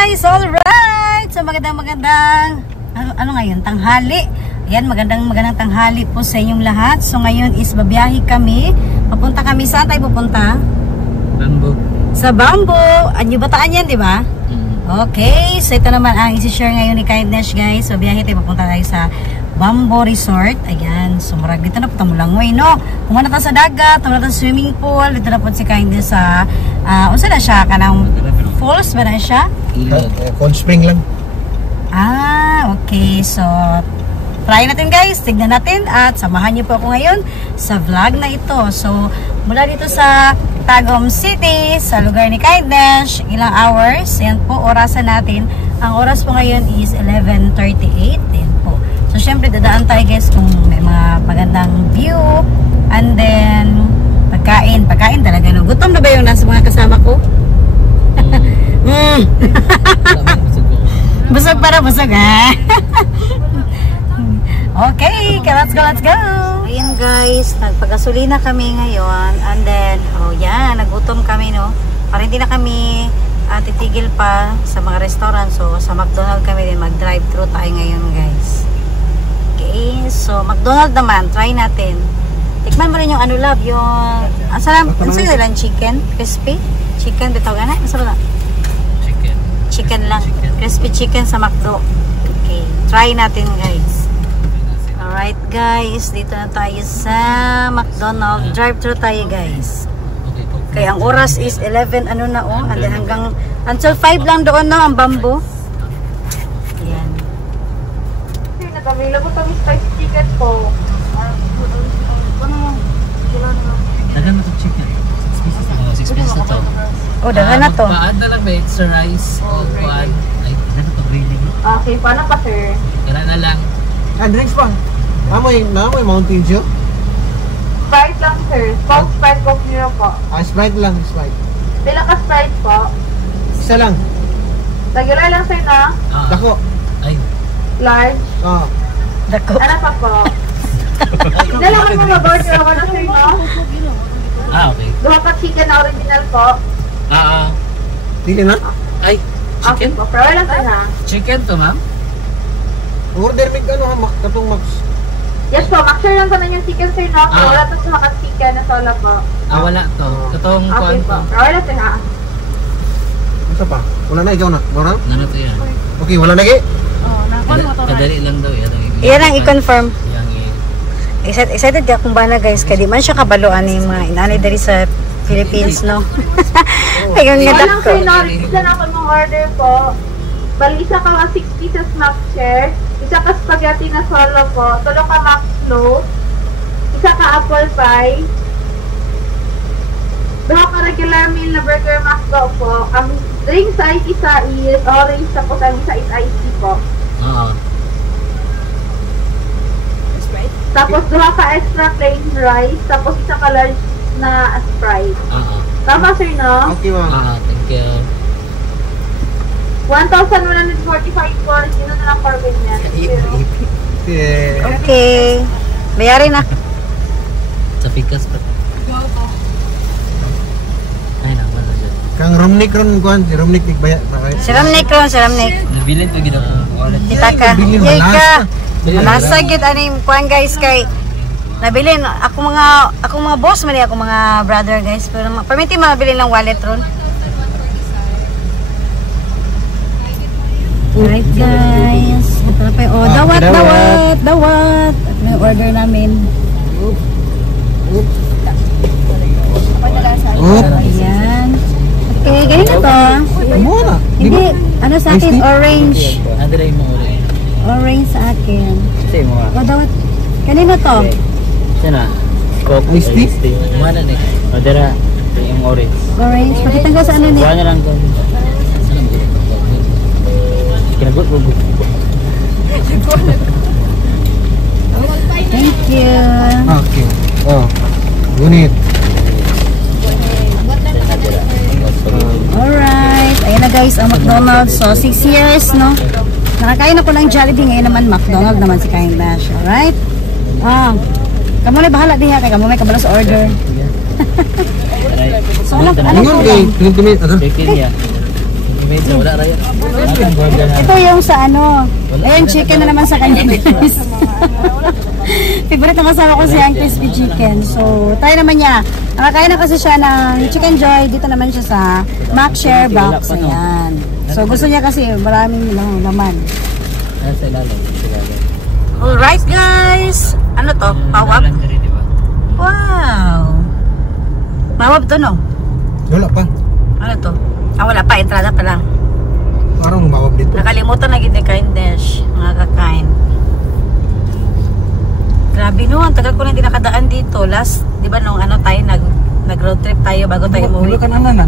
guys! Alright! So magandang ano ngayon? Tanghali. Ayan, magandang tanghali po sa inyong lahat. So ngayon is babiyahe kami. Papunta kami. Saan tayo pupunta? Bamboo. Sa Bamboo. Anyo Bataan yan, di ba? Okay. So ito naman ang isi-share ngayon ni Kindness, guys. So babiyahe tayo. Papunta tayo sa Bamboo Resort. Ayan. So marag dito na po tamulangoy, no? Kung na tayo sa dagat, kung na tayo sa swimming pool, dito na po si Kindness sa unsa na siya? Kanang falls ba na siya? Cold spring lang. Ah, okay. So try natin, guys. Tignan natin at samahan niyo po ako ngayon sa vlog na ito. So mula dito sa Tagum City, sa lugar ni Kindness, ilang hours. Yan po, orasan natin. Ang oras po ngayon is 11:38. Yan po. So syempre dadaan tayo, guys, kung may mga magandang view. And then pagkain talaga, no? Gutom na ba yung nasa mga kasama ko? Busog para busog, ha? Okay, let's go. Ayan, guys, nagpagasolina kami ngayon. And then, oh yan, nagutom kami, no? Para hindi na kami titigil pa sa mga restaurant. So, sa McDonald's kami din, mag-drive-thru tayo ngayon, guys. Okay, so McDonald's naman, try natin. Tikman mo rin yung ano, love, yung ano lang, chicken, crispy chicken, bitaw gana, masarap na. Chicken lang, crispy chicken sa McDo. Okay, try natin, guys. Alright, guys, dito na tayo sa McDonald's. Drive-thru tayo, guys. Kaya ang oras is 11 ano na, oh, and then hanggang until 5 lang doon, no, ang Bamboo. Ayan. Nag-available kami spicy chicken po. Dagan na ito chicken. 6 pieces na to. Oh, dagan na to. Paad na lang ba? It's a rice. Paad. Ay, dagan na to. Really. Okay, paano pa, sir? Kailan na lang. Drinks pa. Namoy Mountain Dew. Sprite lang, sir. Coke, Sprite, Coke Zero po. Sprite lang, Sprite. Pila ka Sprite po? Isa lang. Regular lang, sir, na? Dako. Ay. Large? Oo. Dako. Ano pa po? Hindi lang ako mag-order ako na, sir, no? Okay. Duha pa chicken na original po. Dili na? Ay, chicken? Okay po. Pero lang, sir, ha? Chicken to, ma'am? Order mig katong Max. Yes po, mag-share lang ko na yung chicken, sir, no? Pero wala to sa mga chicken na solo po. Wala to. Katong Okay kuan po. to. Pero lang, sir, ha? Isa pa. Wala na, ikaw na. Wala na? Ano to yan? Okay, wala na, gi? Kadali lang daw yan. Iyan ang i-confirm. Yang Excited ka kung ba na, guys, kaya di man siya kabaloan yung mga inanay dari sa Philippines, no? Ayun nga Walang, dako. sir, no? Isa na ako mong order po. Bali, isa ka 6 pieces mac share. Isa ka spaghetti na solo po, tulo ka max float, isa ka apple pie, duha ka regular meal na burger max daw po. Ang drink size isa is orange, tapos ang isa is iced tea po. Tapos duha ka extra plain rice, tapos isa ka large na Sprite. Tama, sir, no? Okay, ma'am. Thank you. 1,145 po. Sino na lang for ganyan? Okay. Bayari na. Sa pikas pa. Ay, naman na dyan. Kang Romnick ron kuan, si Romnick baya. Siramnik ron, siramnik. Nabilin pa gina po. Kita ka. Bilin Yay malas. ka. Nasa gid ani kuan, guys, kay nabilin ako mga boss man ako mga brother, guys, pero permiti mabilin lang wallet ron. Alright, guys. Ito na pa yung dawat. At may order namin. Ayan. Okay, ganito to. Muna. Hindi, ano sa akin, orange. Ano rin mo ulit? Orange sa akin. Say mo O, dawat. Kanino to? Siya na. Coke. Iced tea? Mana na eh. O, dara. Yung orange. Orange. Pakitang ko sa ano ni. Kuha na lang to. Kinagot mo. Thank you. Okay. Oh. Gunit. Alright. Ayan na, guys, ang McDonald's. So, 6 years, no? Nakakain ako ng Jollibee. Ngayon naman, McDonald's naman si Kindness. Alright? Kamu na bahala diha. Kaya kamu may kabalo sa order. Right. So, ano Ingon kay 20 minutes. Ano? 15 ya. Medyo wala rin. Ito yung sa ano. Ayun, chicken na naman sa kanya. Favorite na kasama ko siyang crispy chicken. So, try naman niya. Nakakain na kasi siya ng Chicken Joy. Dito naman siya sa McShare box. Ayan. So, gusto niya kasi maraming laman. Nasa ilalim. Alright guys. Ano to? Pawab? Wow. Pawab to no? Wala pa. Ano to? Wala pa. Entrada pa lang. Parang lumawag dito. Nakalimutan na gid ni kain dish. Mga kakain. Grabe no. Ang tagal ko na hindi nakadaan dito. Last, di ba nung ano tayo, nag-road trip tayo bago tayo umuwi. Wala ka na na.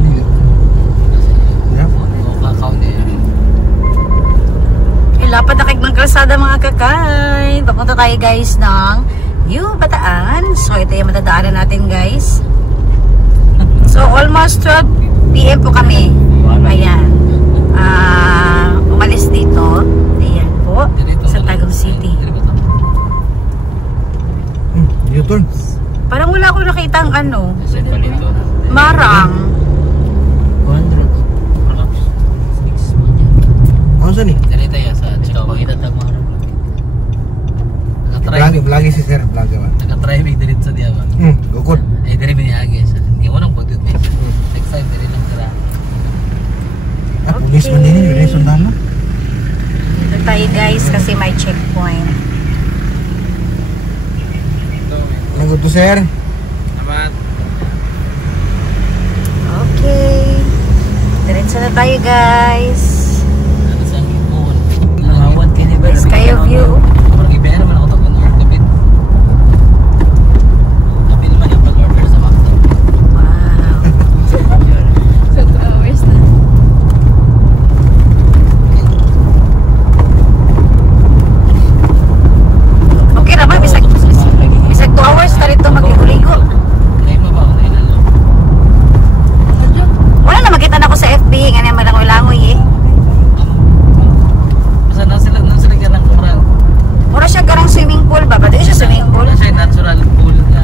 Yeah. Kakao niya. Lapad na ng kalsada mga kakain. Papunta tayo guys ng New Bataan. So ito yung matadaanan natin guys. So almost 12 PM po kami. Ayan. Umalis dito. Ayan po. Sa Tagum City. U-turn. Parang wala akong nakita ang ano. Marang. 200. Ano saan eh? Dalita ya sa Chicago. Itatag mga harap. Vlog si sir. Vlog ba? Naka-try may dalit sa diya ba? Gukod. Eh, dali binihagi siya. Hindi ko nang pagdut may next time, dali lang tira. Pulis man din yun. Yung sundalo. Dito tayo guys kasi may checkpoint. Nagod to sir. Naman. Okay. Diretso na tayo guys. Ano sa ipon? Nangawan ka ni Bert. Sky view. Kapag ibayan naman ako tapos ng kapit. Kapit naman yung pag-order sa Macdo. Wow. So 2 hours na. Okay naman, bisag 2 hours na rito magligo-ligo. Ngayon mo ba ako na ilan lang? Wala na makita na ako sa FB, nga naman langoy-langoy eh. Basta nang sila ka ng kurang. Mura siya garang swimming pool ba? Ba't siya swimming pool? Wala siya natural pool na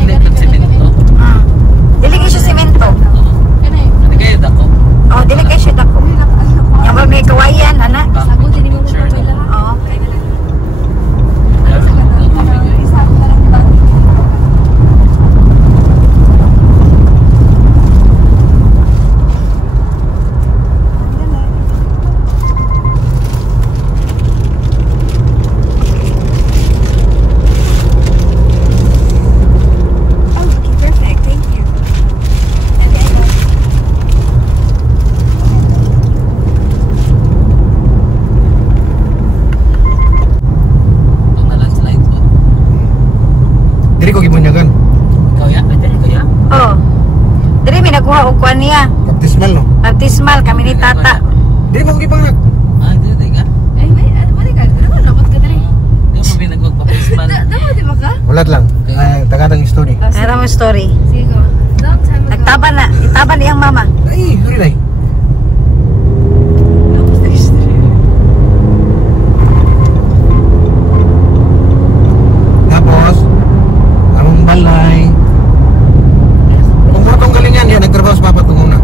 hindi ka semento. Dili kayo siya semento. Hindi kayo dako. Oh, dili kayo siya dako. Yung mga may kawayan, ana. Sagot din mo Sure. pa pala. Oo. Okay, perfect. Thank you. And then, Ito na landslide po. Diri ko gibunyagan. Ikaw ya? Ikaw ya? Oh. Dili may nakuha og kuan niya. Baptismal no. Baptismal kami ni tata. Diri mo gibangak. Ah, hindi ka? ay, wala ka. Ano dapat ka dali? Hindi mo pa nagpapaprisman. Dapat di ba ka? Ulat lang. Ay, tagadang story. Meron mo story. Sige ko. Long time ago. Nagtaban na. Itaban niyang mama. Ay, sorry lai. Tapos na history. Tapos, among balay. Kung motong galingan yan, nagtrabaho sa papa tungo na.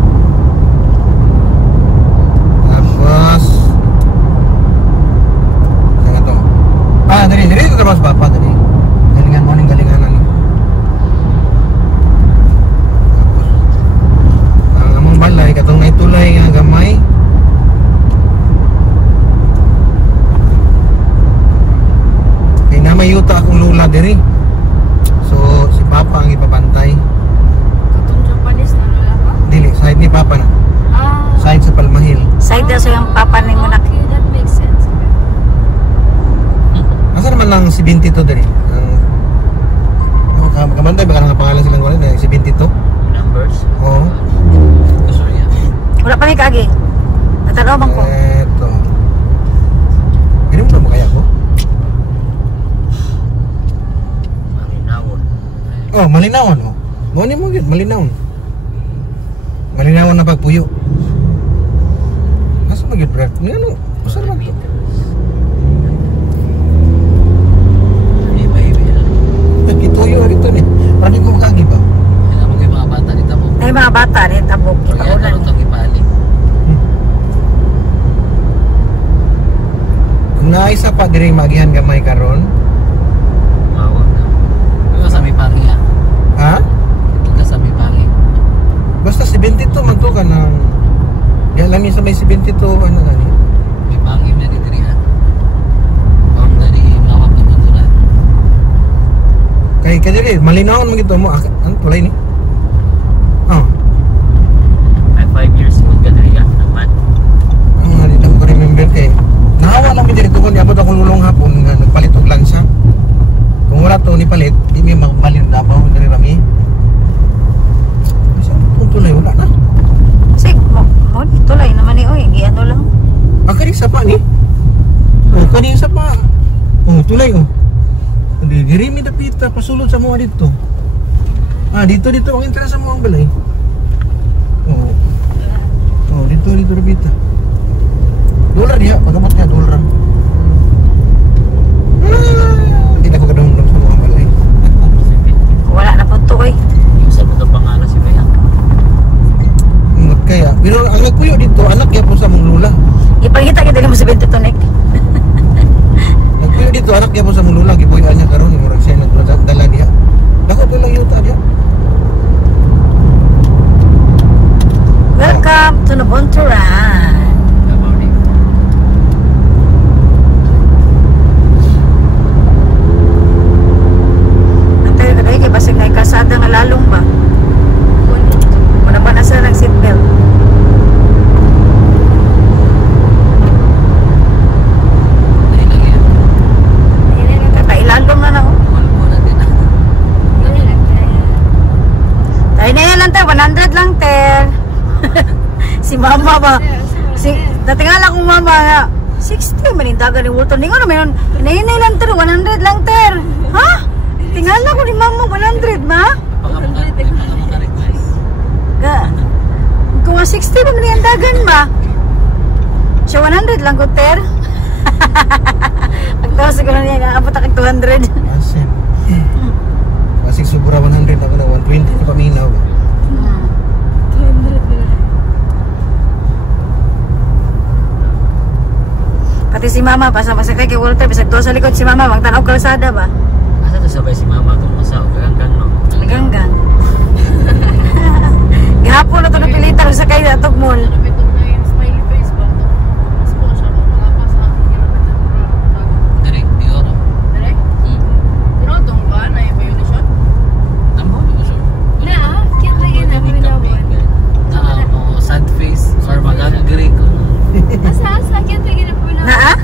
Tapos, saan to? Dali nagtrabaho sa papa, dali. Galingan mo ning galinganan. Tapos, ang among balay, katong naitulay nga gamay. Kaya na may yuta akong lula diri. So, si Papa ang ipabantay. Katong Japanese na lola ka? Dili, side ni Papa na. Side sa Palmahil. Side daw sa yung papa ni mo na. Okay, that makes sense. Asa naman lang si 22 diri? Kamantay ba ka nga pangalan silang wala na si 22? Numbers? Oo. Gusto niya. Wala pa may kagi. Natanaw bang ko? Eto. Ganun ba mo kaya ko? Malinawon. Oh, malinawan oh. Mo ni mo yun, malinawon. Malinawan na pagpuyo. Asa magyud brad? Ni ano? Asa naman to? Iba-iba yan. Ituyo ito ni. Parang di ko makagi ba? Kailangan mo yung mga bata dito mo. Ay mga bata rin tabok. naisa pa diri magihan gamay karon. Mawag na. Ito sa may pangi ah. Ha? Ito sa may pangi. Basta 72 man to ka nang di alam niya sa may 72 ano na ni. May pangi na di diri ah. Bawang dari mawag na bantulan. Kay diri malinawon man gito mo ano tulay ni. Oh. Ay 5 years mo ka diri ah. Naman. Ang hindi ko remember kay nahawa lang mi diri tukon niabot ako lulong hapon nga nagpalit og lansa. Kung wala to ni palit, di mi makapalit dapaw diri rami. Kung tulay wala na. Sige, mo tulay naman ni oy, gi ano lang. Kani sa pa ni. Oh, kani sa pa. Oh, tulay oh. Diri mi dapita pasulod sa mga dito. Dito ang entrance sa mga balay. Oh. Oh, dito dapita. Dolar dia, pagkapat niya dolar. Hindi na ko kadungdong sa mga balay. Wala na po to oy. Yung sa mga pangalan si Bayang. Kaya, pero ang nagpuyo dito, anak niya po sa mong lula. Ipangita kita mo sa 22 nek. Nagpuyo dito, anak niya po sa mong lula. Gipuyoan niya karon, murag siya nagdala niya. Dako po lang yuta niya. Welcome to Nabunturan. About it. Antay ka dahil, basig na ikasada nga lalong ba? Wala pa na sa ng seatbelt. Dali lang yan. Kakailalong na na oh. Malbo na din ah. Tayo na yan lang tayo, 100 lang ter. Si mama ba? Natingala kong mama nga, 60 manindagan ni Walton. Hindi ko na mayroon, inainay lang ter, 100 lang ter. Ha? Tingala ko ni mama, 100 ma? Pagkamuka request. Kung nga 60 pa manindagan ba? Siya 100 lang ko ter. Pagtawa siguro niya, abot ako 200. Asin. Kasi sobra 100 ako na 120 na paminaw. Pati si mama, pasama-sakay kay Walter, bisag doon sa likod si mama, magtanaw kalsada ba? Asa to sabay si mama kung masa o kaganggang no? Naganggang. Gihapon na ito na pilitan sa kayo na mall. Direct di oro. Ambo ko siya. O sad face or magagri ko. Naa?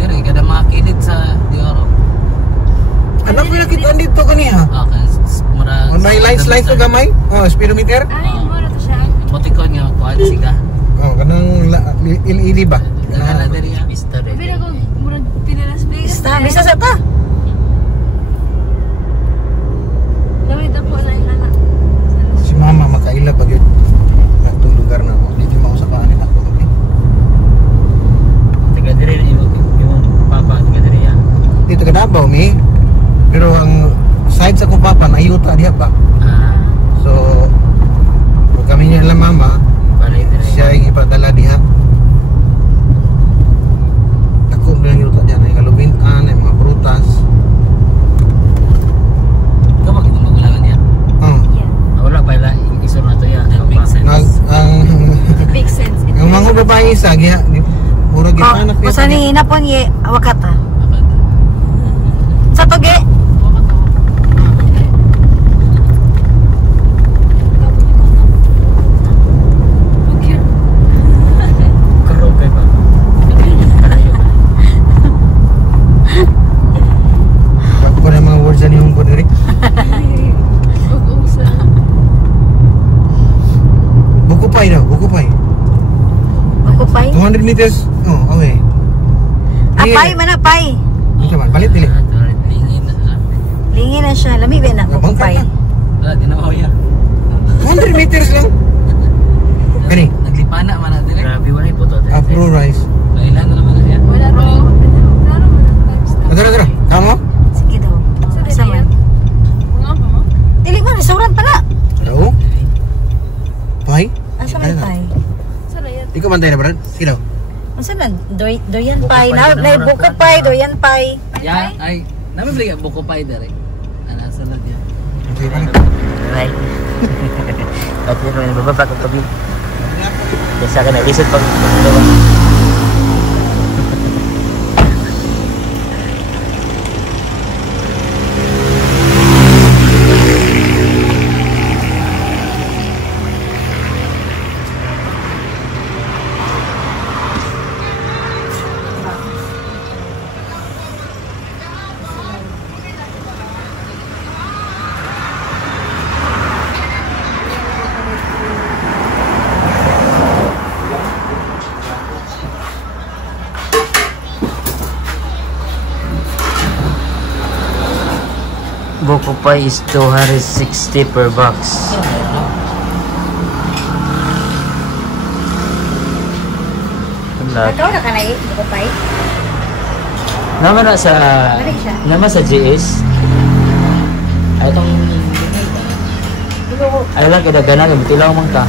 Diri kada makakilid sa di oro. Anak ko nakita dito kaniya. Okay, mura. May lights to gamay? Oh, speedometer? Motikon nga kuan siga. Oh, kanang LED ba? Nagala diri ang Mr. Bisa sa ta? Si mama makaila pag yun. Itong lugar na ako. Dito mausapaan nila ako. Taga diri yung papa taga diri ya. Dito ka Davao, mi. Pero ang side sa kong papa, nayuta diya pa. So, kung kami niya lang mama, Balay diri. siya yung ipadala diha. Dako na yung yuta diya. Yung kalubinan, yung mga prutas. Kamu kita magulangan niya. Oh. Wala pa ila isor na to ya. Big sense. Ang mga babae isa, giya, murag anak niya. Basta ni inapon ye, awakata. Sa toge. Karog kay pa. Ako pa na mga words na niyong po diri. Bukupay daw, bukupay. Magkupay. 200 meters. Oh, okay. Apay man apay. Ito man, palit dili. Lingin na sila. Lingi na siya, lami ba na magkupay. Wala di na ako ya. 200 meters lang. Kani, Naglipana man na dili. Grabe wala ipoto. Afro rice. Kailan na naman yan. Tara. Tama? Sige daw. Asa man. Dili man, restaurant pala. Tara. Pay? Asa man pay. Ikaw bantay na, Brad? Sige daw. Unsa na? Durian Buko pie. pie Na na mura buko pa. pie, durian pie. Ya, ay, namin balik buko pie dere. Ana sa lang yan. Hindi ba? Right. Tapi kalau babak ko tabi. Biasa ka na lisod pag dalawa. Buko pie is 260 per box. Lahat. Ikaw na ka na buko pie? Naman na sa Balik siya. naman sa GS. Ay itong ay lang kada ganang bitilaw man ka.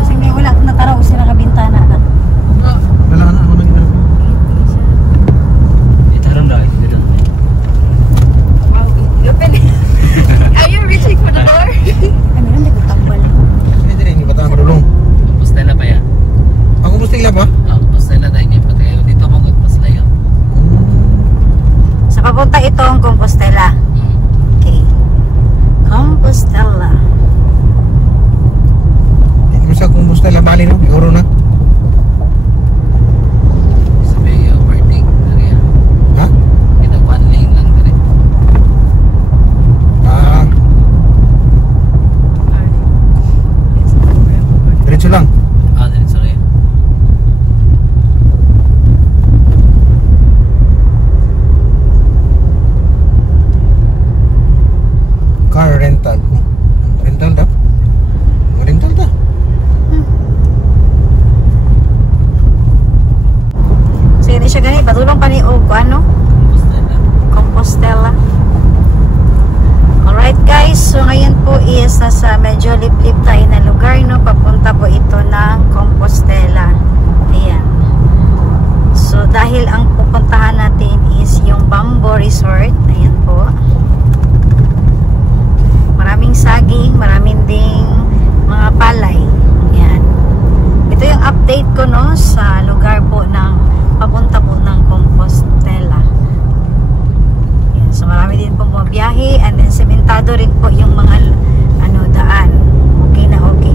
Kasi may wala akong nataraw sila ka bintana na. Wala na ako naging Itaram daw ito. Are you reaching for the door? Ay, meron nagtambal. Hindi rin, hindi ba tayo marulong? Postela pa yan. Ako gusto ila ba? Postela tayo niya pati dito mo gud paslayo. Sa papunta itong Compostela. Okay. Compostela. Hindi ko sa kung gusto ila bali no? Siguro na. Sabi overtake dere. Ha? Kita one lane lang dere. Ah, diretso lang. Dere sorry. Car rental. Rental ta? Rental ta? So yun siya ganit. Patulong pa ni Og ano? Postela. Compostela. Alright guys, so ngayon po is nasa medyo lip-lip tayo na lugar, no? Papunta po ito ng Compostela. Ayan. So dahil ang pupuntahan natin is yung Bamboo Resort. Ayan po. Maraming saging, maraming ding mga palay. Ayan. Ito yung update ko, no? Sa lugar po ng papunta po ng Compostela. So marami din po mga biyahe and then sementado rin po yung mga daan. Okay na okay.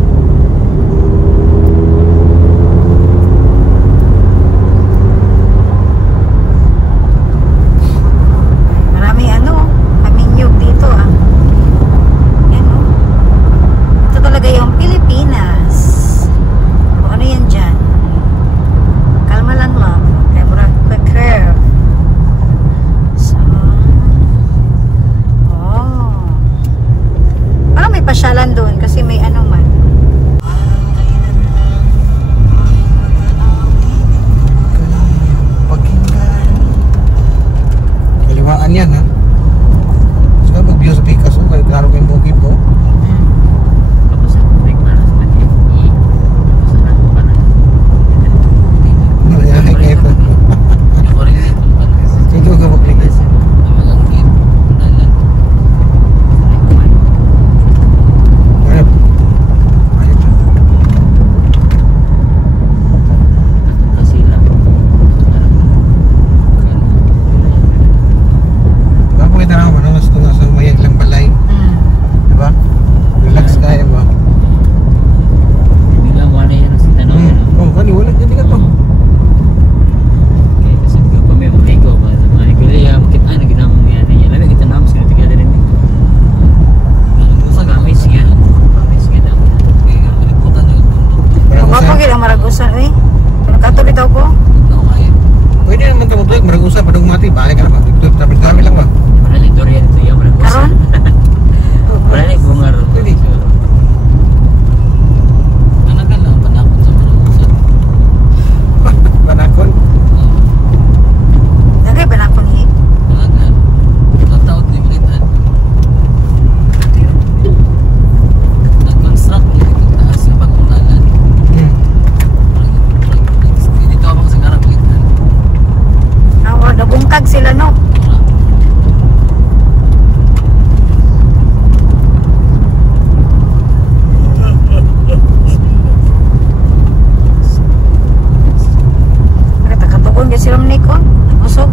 ko. Nabusog.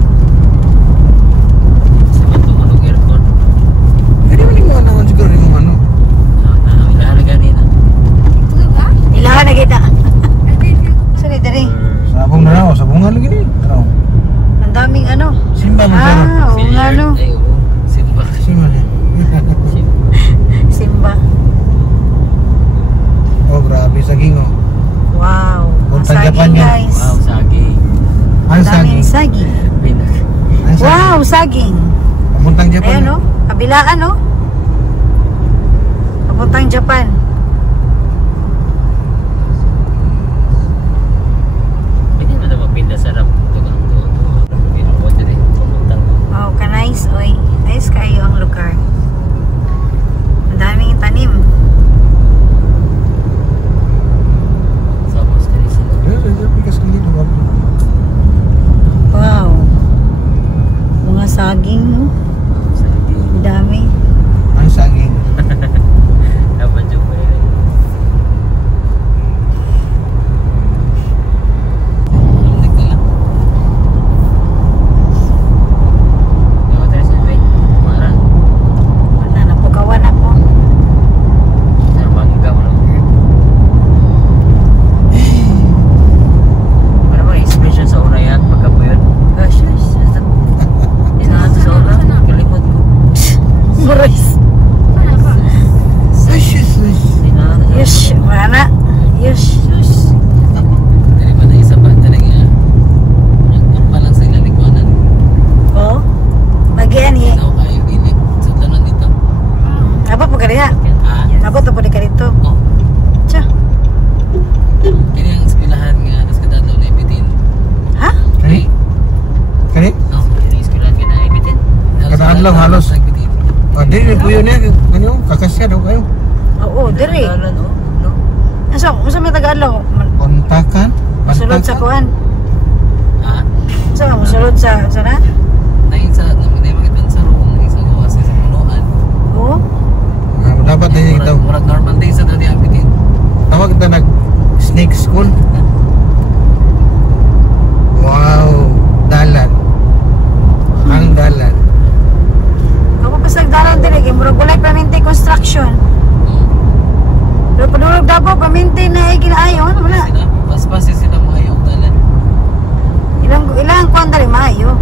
Sa matulog aircon. Hindi mo mo naman siguro yung ano. Ilahan na ganina. Ilahan na kita. Sorry, dari. Sabong na raw, sabungan lagi ni. Raw. Ang daming ano. Simba mo sana. Oo nga no. Ay, oo. Simba. Simba niya. Simba. Oh, grabe saging oh. Wow. Ang Punta Japan saging yan. guys. Wow, saging. Ang Daming saging. saging. Pinak. Ang saging. Wow, saging. Papuntang Japan. Ayan no. Kabilaan no. Papuntang Japan. Pwede mo na mapinda sa rap. Pinakot din eh. Pamuntang. Wow, ka-nice oy. Nice kayo ang lugar. Ang daming tanim. Sa Australia sila. Ya, pikas lagi tu. Wow. Mga saging no. Saging. Ang dami. Ang saging. Dapat jumpa rin. Lamig na lang. Dapat rin sa may marang. Wala na po kawan ako. Bangga mo lang. Ano ba expression sa una yan? Pagka po yun? Gosh, inahan sa una? Kalimot ko. Guys. Inahan sa Yes, mana? Yes. Dari ba na isa pa talaga? Normal lang sa ilang likuanan. Oh. Bagian ni. Tao kayo init. Sa tanon dito. Apa po kaya? Ah, Apa to po di dito? oh. Cha. Kini ang eskwelahan nga. Tapos kadalaw na ibitin. Ha? Kani? Kani? Oh, kini eskwelahan ka na ibitin. Kadalaw halos. Ibitin. Ah, dili po yun niya. Kanyo, kakasya daw kayo. Oo, diri. Kadalaw, no? No? Aso, usa may Tagalog? Kontakan. Musulod sa kuan. Ah, Sa musulod sa na? nain sa naman sa room. Nain sa gawas sa punuan. Oo. Ah, dapat na yung itaw. Murag normal days sa dati ang bitin. Tawag kita nag snake school. Wow, dalan. Ang dalan. Ako pa sa dalan diri kay murag walay permanente construction. Pero padulog daw permanente na ay ginaayo ano wala. Pas-pas sila mga yung dalan. Ilang kuan dali maayo.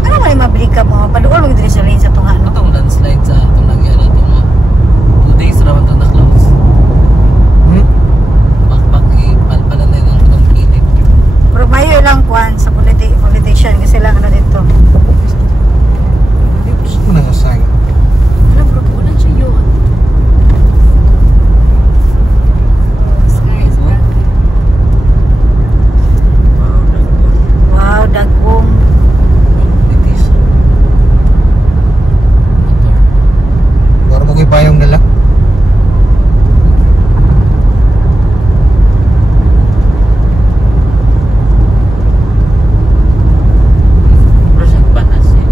Ano man mabili ka mo padulog diri sa lane sa tunga no. Itong landslide sa itong nagyara ito mga 2 days raw ito na-close. Hmm? Bakbak palpalan na yun ang kilid. Pero mayo lang kuan sa politician kasi lang ano dito. Gusto ko na nga sign. Alam ko, ulan siya yun. Wow, dagkong. British. Motor. Baru mo ko'y payong dala. Pero siya panas yun.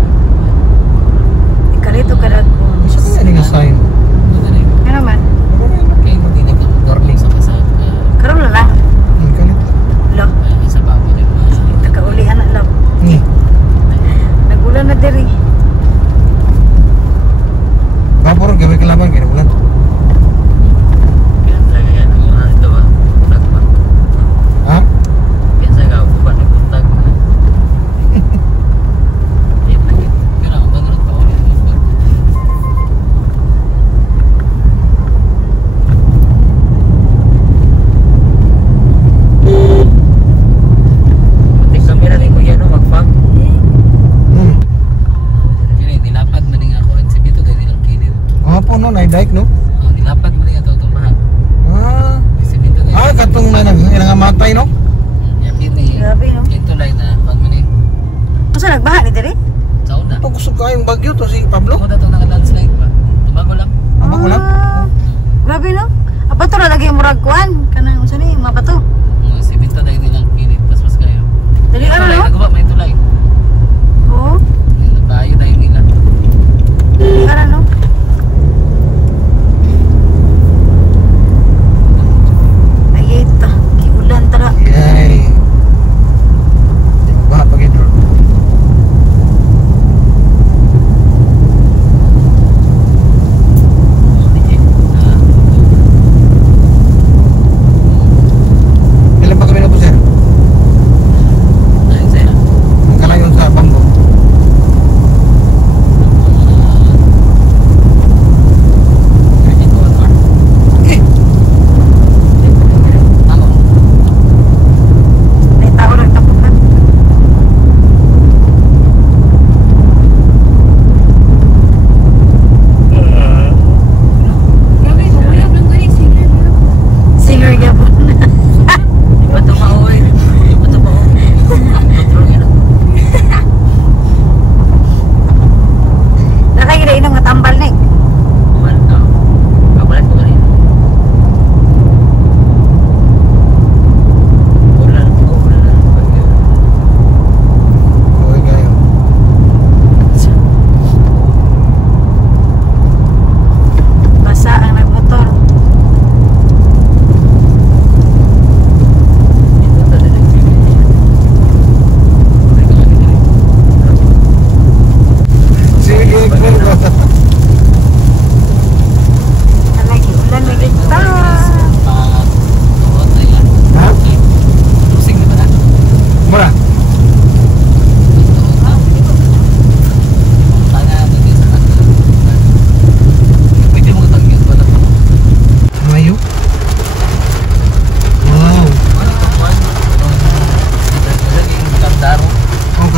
Ikarito ka dagkong. Gusto ko nga nga sign. Madali. Ano man? Kaya magdinig ng warning sa kasal. Karon na lang. Kalit. Lo, Isa pa ako din mga nakauli anak lo. Ni. Nagulan na diri. Vapor gabi kalaban kaya ulan. Kaya talaga yan ang mga ito ba? Buntag pa. Ha? Kaya sa ikaw po ba nagbuntag na? Yan na yun. Kaya ako ba nalang pa ulit mo ba? Pati kamera ni Kuya no mag-fog. Hmm. Kaya nilapad man nga ako rin sa bito dahil nilang kilid. Mga po no, na-dike no? Oh, nilapad man nga ito itong mahal. Ah. Sa bito dahil. Ah, katong na ilang matay no? Yakin ni. Grabe no. Ito lang na pag man eh. Asa nagbaha ni diri? Sa una. Ito gusto kayong bagyo to si Pablo. Ako na ito naka-landslide pa. Tumago lang. Ang bago lang. Grabe no. Apa to na lagi murag kuan kanang unsa ni mga bato. Si bito dahil nilang kilid. Pas kayo. Dali ano Tulay, no? nagawa may tulay. Oo. Nagbayo dahil nila. Dali ano no? Ay ito, kiulan tara. Yay.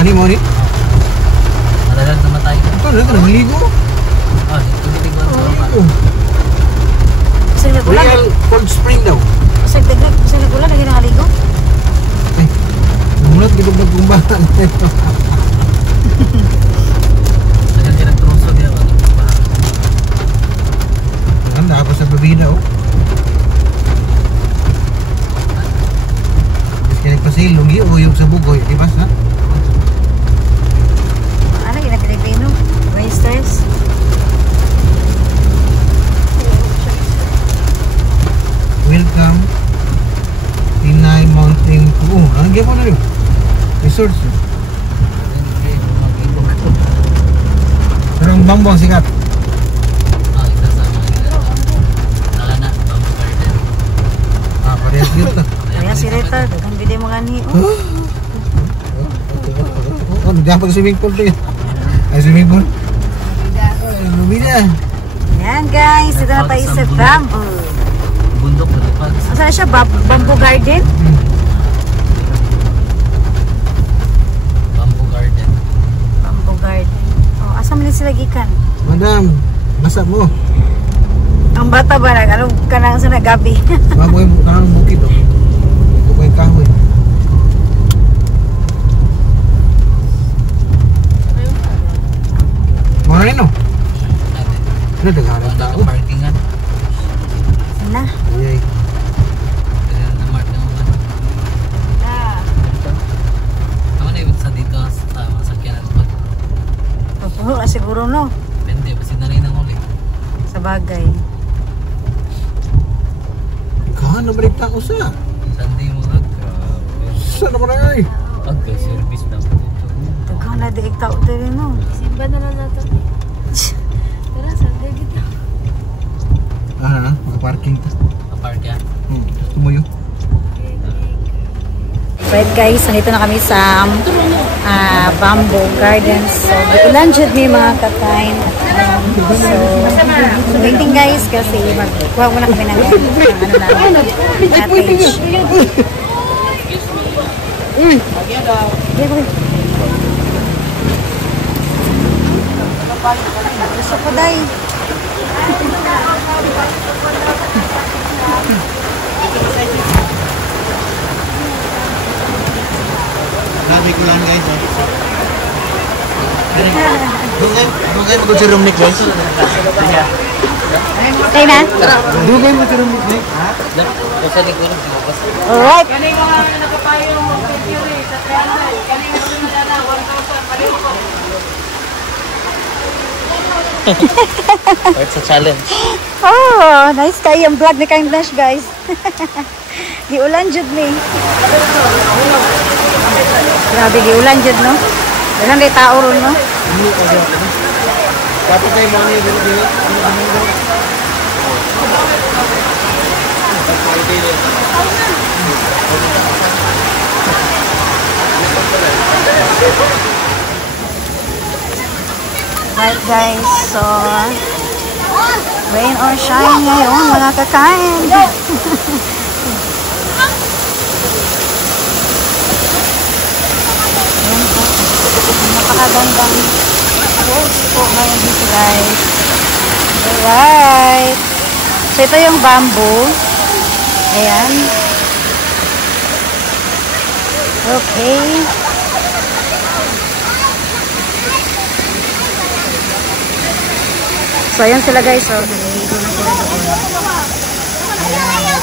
Adi mo ni? Madalang namatay. Ito na maligo. Ah, tumitig ba ito? Oh, Kasi nagulan. Real cold spring daw. Kasi nagulan, lagi nakaligo. Mulat gitu bergumbahan. Dagan ka nagtruso niya ba? Anda apa sa bebida oh. Kaya pasilong gi uyog sa bugoy, di ba sa? Ano yun na Pilipino? Wasters. Welcome Tinay Mountain View. Ano gyud mo na yun? Resort. Hindi, mag-ibog ko. Pero ang bambang sikat. Ah, isa sa mga Nalana, Bamboo Garden. Ah, parehas dito. Kaya si Rita, dagang bili mo nga ni. Oh, nagapag swimming pool to yun. Ay, swimming pool. Ay, lumida. Yan guys, dito na tayo sa bamboo. Bundok na lupag. Saan siya? Bamboo Garden? Bamboo Garden. Bamboo Garden. Oh, asa man sila gikan? Madam, basa mo. Ang bata ba ano ka nang sa nagabi? Baboy mo kang bukid oh. Ito ko yung kahoy. Mga rin oh. Ano nagharap tao? Parkingan. Na. Ayay. Kaya na-mark na mga. Tama na yung sa dito sa masakyanan pa. Pupuno na siguro no. Pwede, basta na rin ang uli. Sa bagay. Kahan na balik tao sa. Sunday mo nga. Grabe. Saan naman ay? Pagka-service na po dito. Tagkaw na di tao dito no. Simba na lang nato. Tara, Sunday kita. Ah, makaparking ta. Apart yan. Gusto mo yun? Right guys, nandito na kami sa Bamboo Gardens. So, ulan dyan may mga kakain. So, waiting guys kasi magkuha muna kami ng ano namin, cottage. Gusto ko dahil. Lagi ko lang guys. Dugay mo ko sa room ni guys. Okay na? Dugay mo sa room ni guys. Kasi hindi ko rin sinupas. Alright. It's a challenge. Oh, nice kayo yung vlog ni Kindness guys. Di ulan jud ni. Grabe di ulan jud no. Dahan kay tao ron no. Dapat tayo mga niya dito. Right guys, so rain or shine ngayon mga kakain. Ayan po. Napakagandang post po ngayon dito guys. Alright. So ito yung bamboo. Ayan. Okay. So, ayan sila guys. So, naliligo na sila doon. Ayan.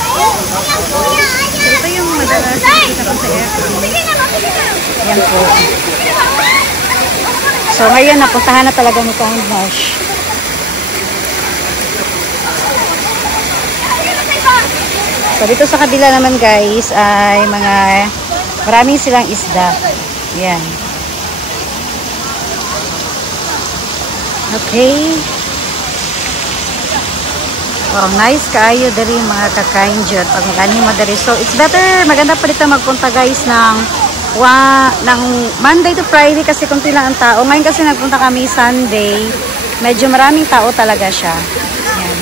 So, ito yung madalas nakita ko sa aircon. Ayan po. So, ngayon napuntahan na talaga ni Kindness. So, dito sa kabila naman guys ay maraming silang isda. Ayan. Okay. Wow, nice kaayo dari mga kakain dyan pag mag-ani mo dari. So, it's better, maganda pa dito magpunta guys ng Monday to Friday kasi kunti lang ang tao. Ngayon kasi nagpunta kami Sunday, medyo maraming tao talaga siya. Yan.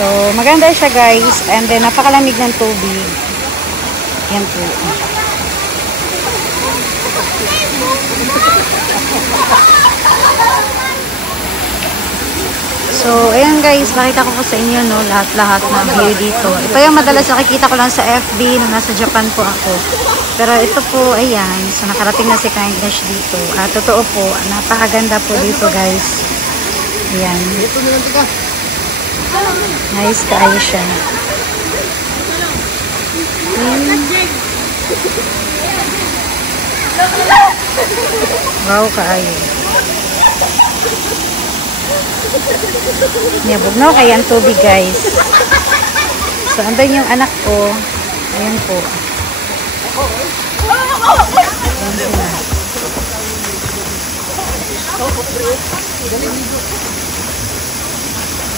So, maganda siya guys, and then napakalamig ng tubig. Yan po. So, ayan guys, nakita ko po sa inyo, no, lahat-lahat ng view dito. Ito yung madalas nakikita ko lang sa FB nung nasa Japan po ako. Pero ito po, ayan, so nakarating na si Kindness dito. Totoo po, napakaganda po dito guys. Ayan. Nice kaayo siya. Wow, kaayo. Niyabog na kaya ang tubig guys. So andun yung anak ko. Ayan po. Ayan sila.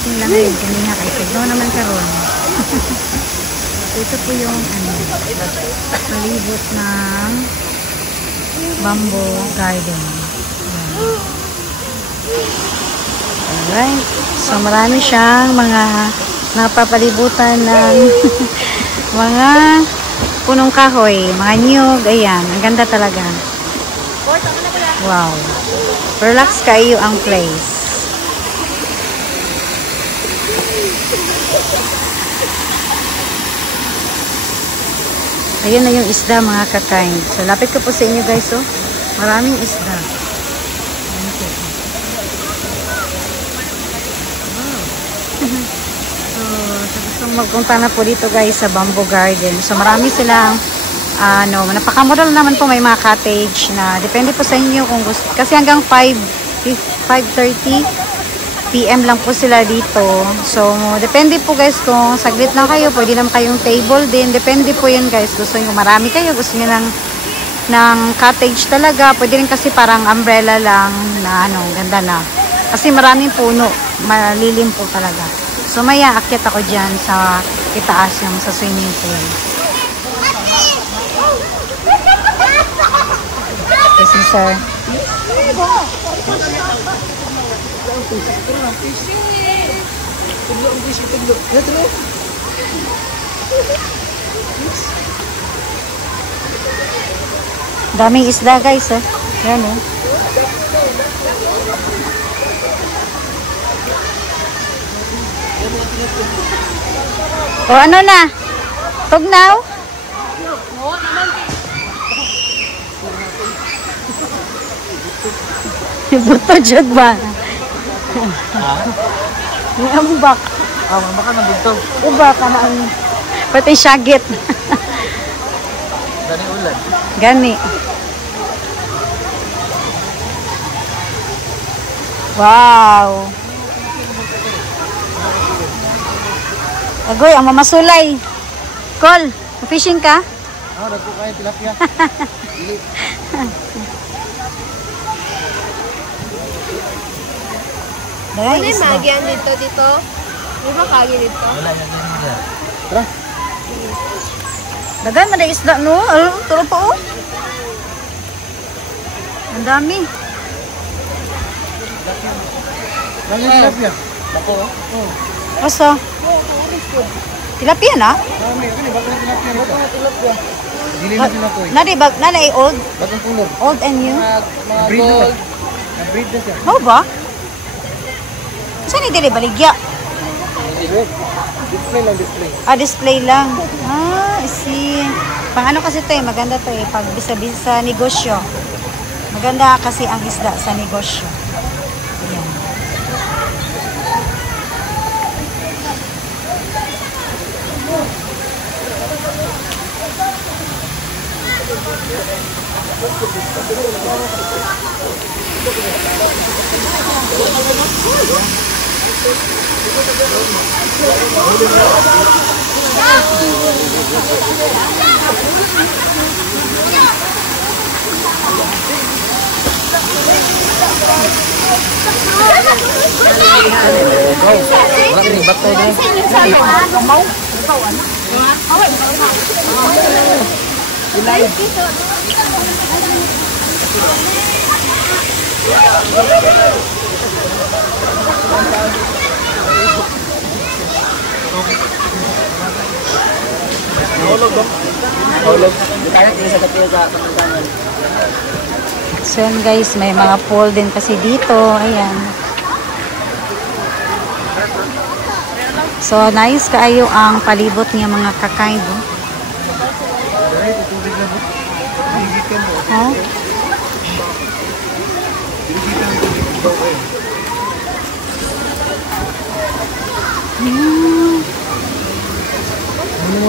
Yun lang ngayon kanina kay Pedro naman karon. Ito po yung palibot ng bamboo garden. Ayan. Alright. So, marami siyang mga napapalibutan ng mga punong kahoy, mga niyog. Ayan. Ang ganda talaga. Wow. Relax kayo ang place. Ayan na yung isda mga kakain. So, lapit ko po sa inyo guys. Oh. Maraming isda. Ayan po. So, gusto magpunta na po dito guys sa Bamboo Garden. So, marami silang napakamura naman po, may mga cottage na depende po sa inyo kung gusto. Kasi hanggang 5:30 PM lang po sila dito. So, depende po guys kung saglit lang kayo, pwede naman kayong table din. Depende po yun guys. Gusto nyo marami kayo, gusto nyo ng cottage talaga. Pwede rin kasi parang umbrella lang na ganda na. Kasi maraming puno, malilim po talaga. So, maya, akyat ako dyan sa itaas yung sa swimming pool. Yes, sir. Daming isda guys, eh. Yan, eh. O ano na? Tugnaw? Buto jud ba? Ni ambak. Baka nang dito. Uba ka na ang pati syagit. Gani ulan. Gani. Wow. Agoy, ang mamasulay. Col, fishing ka? Nagpo kayo tilapia. Dahil Ano yung isda. magian dito? Di ba kagi dito? Wala yan dito. Tara. Dagan man na isda no. Turo pa oh. Ang dami. Lagi tilapia. Ako. Asa? Tilapia na? Kami, bakit tilapia nito? Tilapia. Dili na sila ko. Nana ay old? Bagong kulor. Old and new? Breed na. Na-breed na siya. Ano ba? Saan ni dili baligya? Display lang, display. Display lang. I see. Pang ano kasi ito eh, maganda to eh, pag bisa-bisa sa negosyo. Maganda kasi ang isda sa negosyo. Ayan. Wala rin bakto na. Nahulog ba? Nahulog. Kaya kaya sa kapila sa katandanan. So yan guys, may mga pool din kasi dito. Ayan. So nice kaayo ang palibot niya mga kakain. Oh.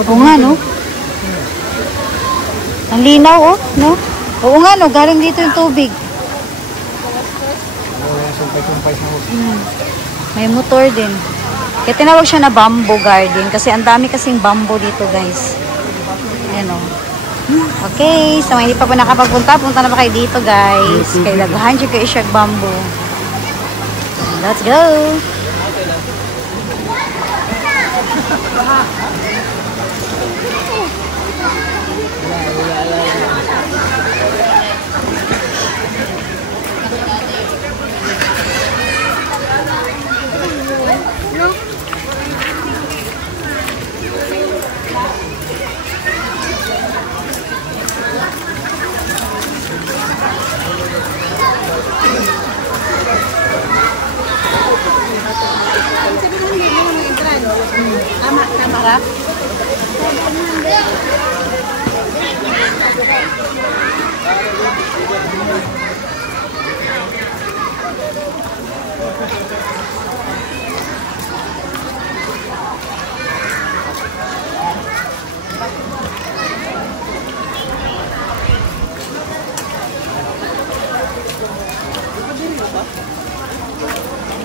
Oo nga, no? Ang linaw, oh, no? Oo nga, no? Galing dito yung tubig. May motor din. Kaya tinawag siya na bamboo garden kasi ang dami kasing bamboo dito, guys. Ayan, oh. Okay, so hindi pa po nakapagpunta, punta na pa kayo dito, guys. Kaya lagahan siya kayo siya bamboo. Let's go!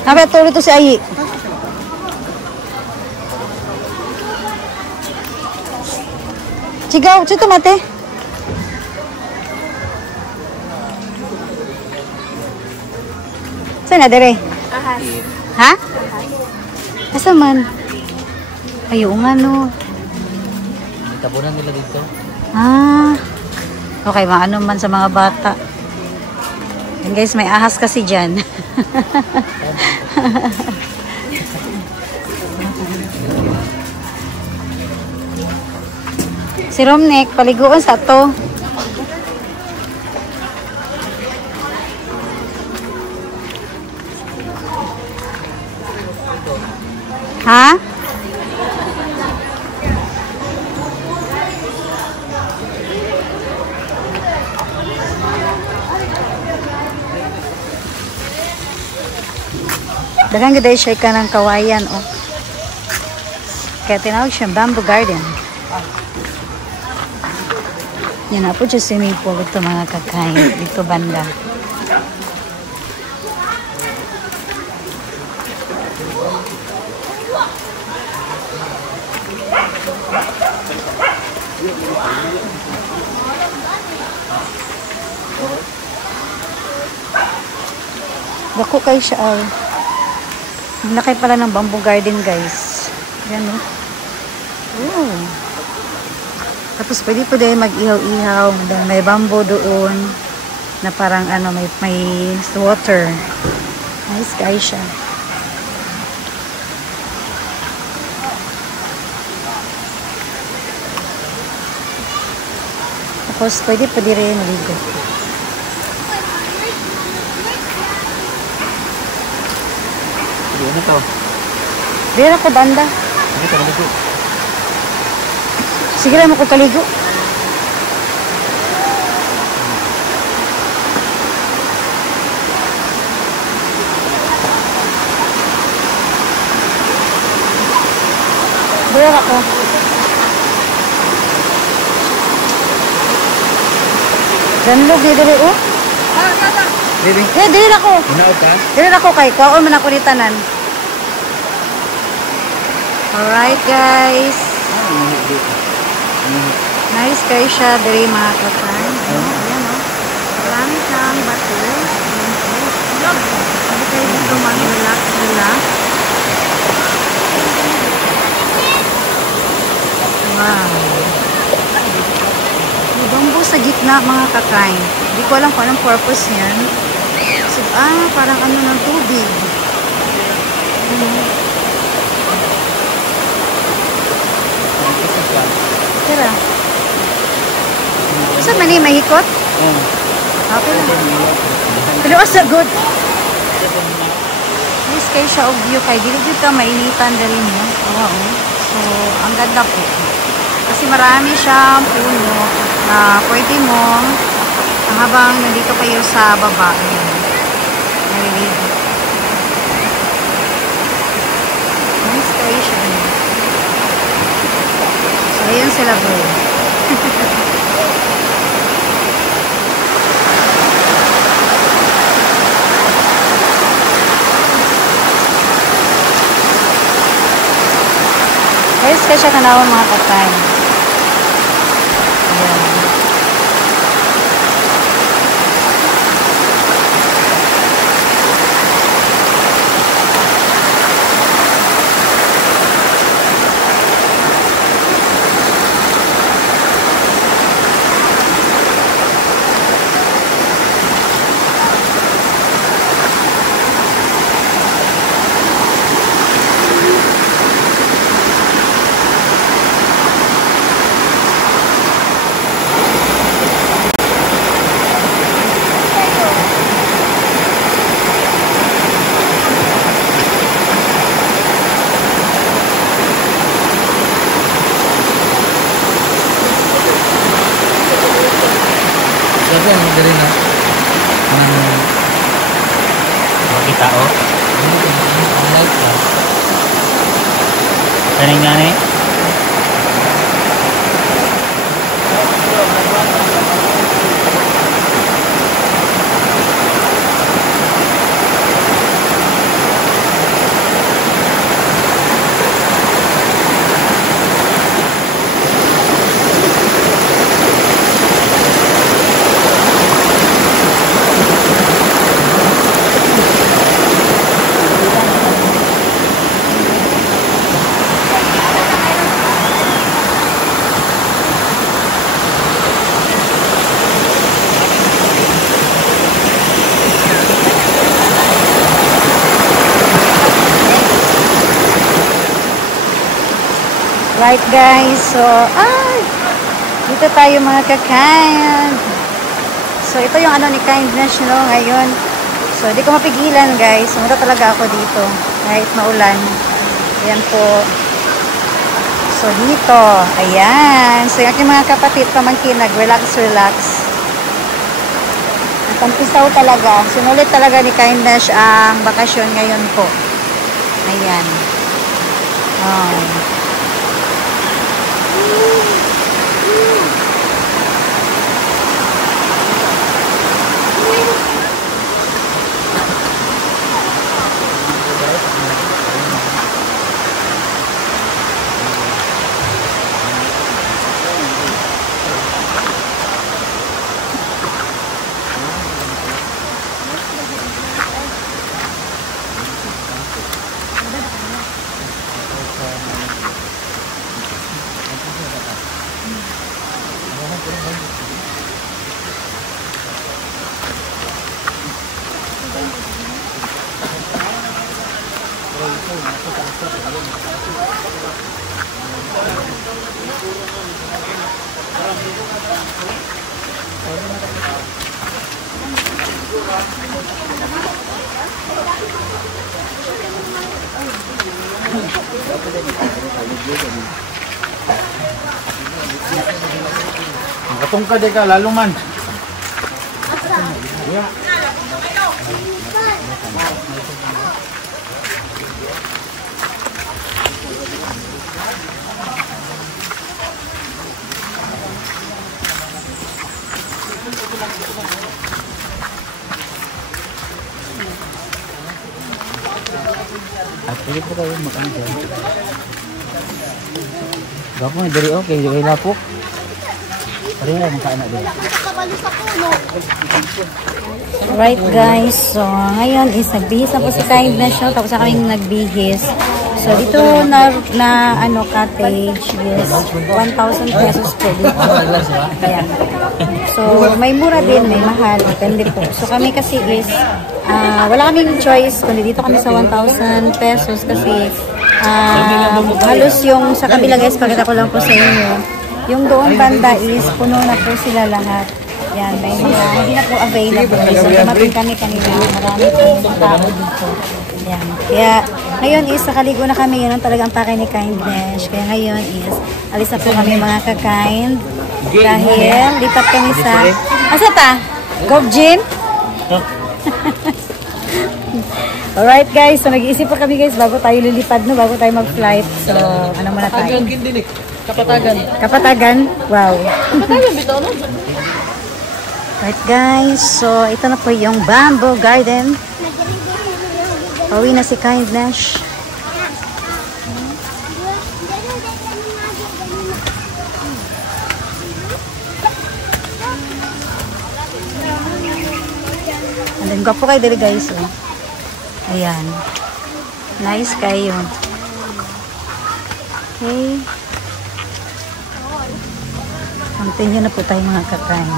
Nabe tuloy to si Ayi. Sigaw, sito mate. Sana dere. Ahas. Ha? Asa man? Ayo nga no. Tabunan nila dito. Ah. Okay, maano man sa mga bata. And guys, may ahas kasi dyan. Si Romnek, paliguan sa to. Ha? Dagang ganda siya ka ng kawayan, oh. Kaya tinawag siya bamboo garden. Yan na po siya swimming pool ito mga kakain. Dito banda. Dako kayo siya ay. Ang laki pala ng bamboo garden guys. Yan o. Oh. Tapos pwede po din mag-ihaw-ihaw. May bamboo doon na parang ano, may water. Nice guys siya. Tapos pwede rin maligo. Ano to? Dira ko banda. Ano to? Ano to? Sige lang ako kaligo. Dira ako. Danlog ni diri oh. Dili. Dili ako. Hinaw ka? Dili ako kay kuon man ako ni tanan. Alright guys. Nice guys siya diri mga kakain. Ayan oh. Marami siyang bato. Sabi kayo dito mag-relax. Wow. May bamboo sa gitna mga kakain. Hindi ko alam kung anong purpose niyan. So, parang ano ng tubig. Tira. Saan man may hikot? Okay lang. Pero asa good. This kayo siya og view kay dili jud ka mainitan dali mo. Oo. So, ang ganda po. Kasi marami siyang puno na pwede mo habang nandito kayo sa baba. Maliligo. Nice kayo siya. So, ayun sila bro. Ayos ka siya kanawang mga katay. Ayan. Kasi ang magaling na. Mga tao. Ang light na. Sanay nga na eh. Right guys, so dito tayo mga kakain. So ito yung ano ni Kindness ngayon. So di ko mapigilan guys, sumunta talaga ako dito kahit maulan. Ayan po. So dito, ayan. So yung aking mga kapatid, pamangkin, nag-relax. Pampisaw talaga. Sinulit talaga ni Kindness ang bakasyon ngayon po. Ayan. Katong ka ka lalo man. At pwede po kayo makan dyan. Gako nga dari okay, yung lapok. Pari lang makaanak din. Right guys, so ngayon is nagbihis na po si Kindness siya, tapos na kaming nagbihis. So dito na ano cottage is 1,000 pesos po dito. Ayan. So may mura din, may mahal, depende po. So kami kasi is wala kaming choice kundi dito kami sa 1,000 pesos kasi halos yung sa kabila guys, pakita ko lang po sa inyo. Yung doon banda is puno na po sila lahat. Yan, may hindi na po available. So, dumating kami kanina. Marami pong tao dito. Yan. Kaya, ngayon is nakaligo na kami. Yun ang talagang pakay ni Kindness. Kaya ngayon is, alis na po kami mga ka-kind. Dahil, lipat kami sa... Asa ta? Gobjin? Alright guys, so nag-iisip pa kami guys bago tayo lilipad no, bago tayo mag-flight. So, ano muna tayo? Kapatagan? Wow. Kapatagan, bitaw no? Right guys, so ito na po yung bamboo garden. Pauwi na si Kindness. And then, gwapo kayo dali guys. Oh. Ayan. Nice kayo. Okay. Continue na po tayo mga kakain.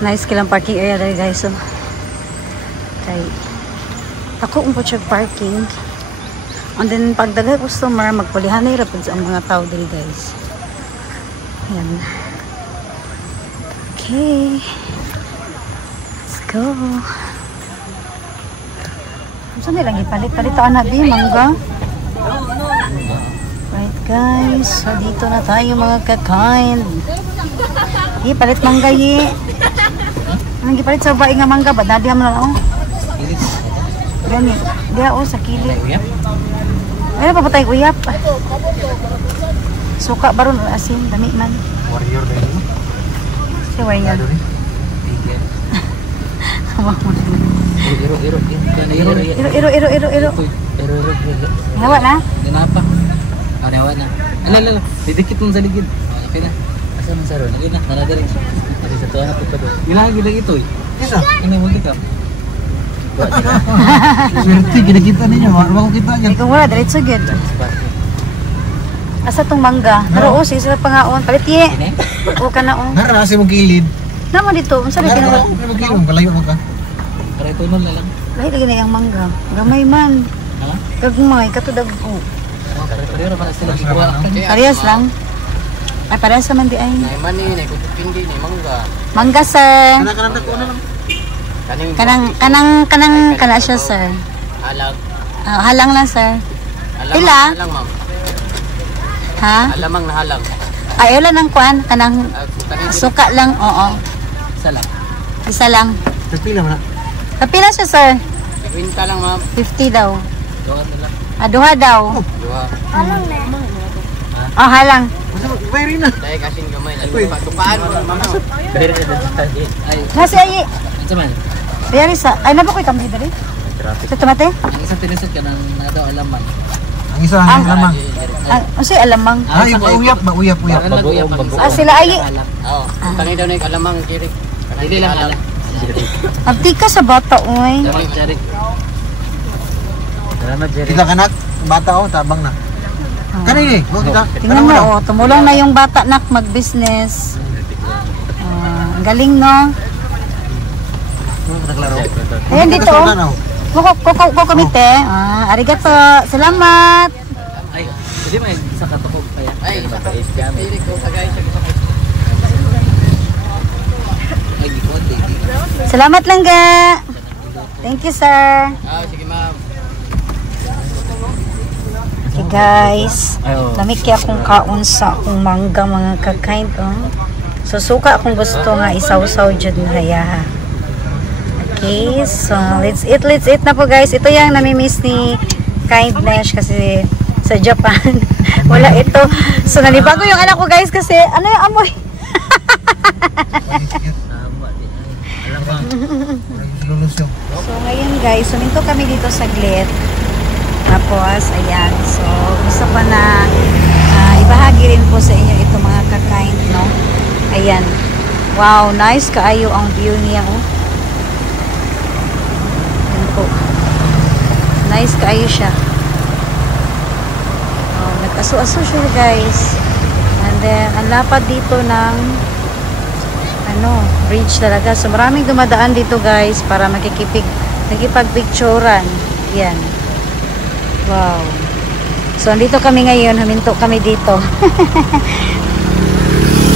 Nice kilang parking area dali guys. So, kay ako po siya parking. And then pag daghay customer magpulihan na rapid sa mga tao dali guys. Yan. Okay. Let's go. Saan nilang ipalit-palit ito anak di mangga? Right guys. So dito na tayo mga kakain. Palit mangga yi. Anong gipalit sa bae nga mangga ba? Dadi mo na lang. Gani. Dia sa kili. Ano pa patay uyap? Suka baron asin dami man. Warrior din. Si warrior. Iro. Nawa na? Ganapa. Nawa na. Alala. Didikit mo sa ligid. Okay na. Asa man saro? Lagi na. Nanadari. Ada satu anak po pa doon. Gilagi lang ito eh. Isa. Ini mo dikam. Swerte kita ninyo. Wala ko kita niya. Ikaw wala, diretso gid. Asa tong mangga? Pero o, sila pangaon. Palit ye. O ka na o. Narasi mo kilid. Naman dito, unsa na ginawa? Mo kilid, palayo mo ka. Para tunol na lang. Lahi lagi na yung mangga. Gamay man. Hala? Gagmay, katudag ko. Pero para sila gikuha. Parehas lang. Ay, parehas naman di ay. Naiman ni, naikutupindi ni mangga. Mangga, sir. Kanang dako na lang. Kanang siya, sir. Halang. Halang lang, sir. Alamang Pila? na halang, ma'am. Ha? Alamang na halang. Ay, wala nang kuan. Kanang suka lang, oo. Isa lang. Isa lang. Pila man na. Kapila siya, sir? Kwinta lang, ma'am. 50 daw. Doon na lang. Duha daw. Dua. Oh, halang. May rin na. Dahil kasing gamay. Tukaan mo, ma'am. Pero na doon. Ay, Nasi ay. ito man. Bayari sa. Ay, napa ko'y kambi dali? Traffic. Sa tomate? Ang isang tinisod ka ng nadaw alaman. Ang isa ang lamang. Kasi alamang. Yung uyap. Sila ay. Oo. Kanay daw na yung alamang, kirik. Hindi lang halang. Abtika sa bata, oy. Jerry. Salamat, Jerry. Kita kanak, bata o, tabang na. Kanay eh, kita. Tingnan mo, oh, tumulong na yung bata nak mag-business. Ang galing, no? Ayan dito, oh. Kuko komite. Arigato. Salamat. Ay, hindi may isa katukog kaya. Ay, sa kirik ko, sagay siya sa Ay, di ko. Salamat lang, ga. Thank you, sir. sige, ma'am. Okay, guys. Ayo. Lamig kaya akong kaon sa akong mangga, mga kakain, oh. So, suka akong gusto nga isaw-saw dyan na hayaha. Okay, so let's eat na po guys. Ito yung namimiss ni Kindness kasi sa Japan wala ito. So nanibago yung anak ko guys kasi ano yung amoy? So ngayon guys, suminto kami dito saglit. Tapos ayan, so gusto ko na ibahagi rin po sa inyo ito mga ka-kind, no? Ayan. Wow, nice kaayo ang view niya, oh. Ayan po. Nice kaayo siya. Oh, nag-aso-aso siya, guys. And then, ang lapad dito ng bridge talaga. So, maraming dumadaan dito, guys, para makikipagpicturan. Yan. Wow. So, andito kami ngayon. Huminto kami dito.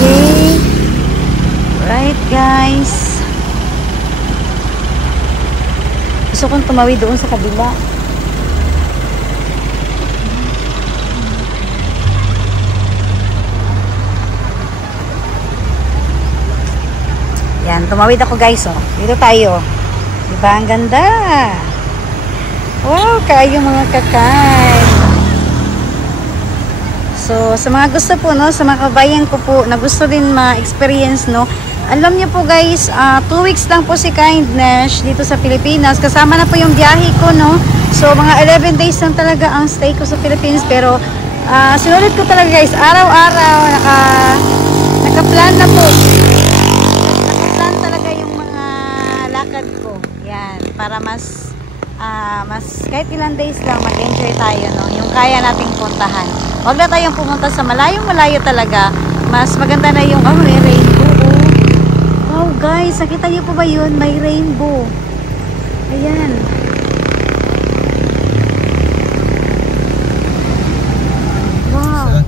Okay. Right, guys. Gusto kong tumawid doon sa kabila. Yan, tumawid ako, guys, oh. Dito tayo. Diba, ang ganda. Wow, kayo mga kakay. So, sa mga gusto po, no, sa mga kabayan ko po, na gusto din ma-experience, no, alam niyo po, guys, 2 weeks lang po si Kindness dito sa Pilipinas. Kasama na po yung biyahe ko, no. So, mga 11 days lang talaga ang stay ko sa Philippines. Pero, sinulit ko talaga, guys, araw-araw, naka-plan na po. Naka-plan talaga yung mga lakad ko. Yan, para mas kahit ilang days lang mag-enjoy tayo, no, yung kaya nating puntahan. Huwag na tayong pumunta sa malayo-malayo talaga. Mas maganda na yung may rainbow. Wow, guys, nakita niyo po ba yun? May rainbow. Ayan. Wow.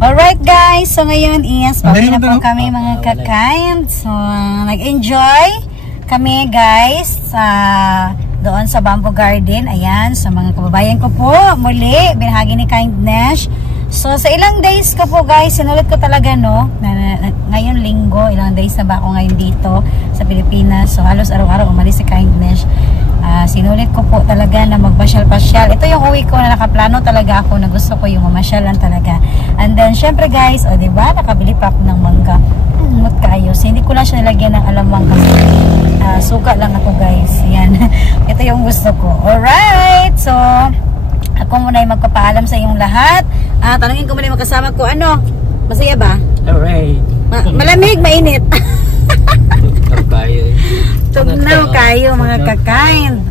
Alright, guys, so ngayon is pauwi na po kami mga ka-kind. So nag-enjoy kami, guys, doon sa Bamboo Garden. Ayan, sa mga kababayan ko po, muli, binahagi ni Kindness. So, sa ilang days ko po, guys, sinulit ko talaga, no, ngayon linggo, ilang days na ba ako ngayon dito sa Pilipinas. So, halos araw-araw umalis si Kindness. Sinulit ko po talaga na magpasyal-pasyal. Ito yung uwi ko na nakaplano talaga ako na gusto ko yung mamasyalan talaga. And then, syempre, guys, o, diba, nakabili pa ako ng mangga. Mut kayo. So, hindi ko lang siya nilagyan ng alamang kasi suka lang ako, guys. Yan. Ito yung gusto ko. Alright. So, ako muna yung magpapaalam sa inyong lahat. Tanungin ko muna yung magkasama ko. Ano? Masaya ba? Alright. Malamig, mainit. Tugnaw kayo. Tugnaw kayo, mga ka-kind.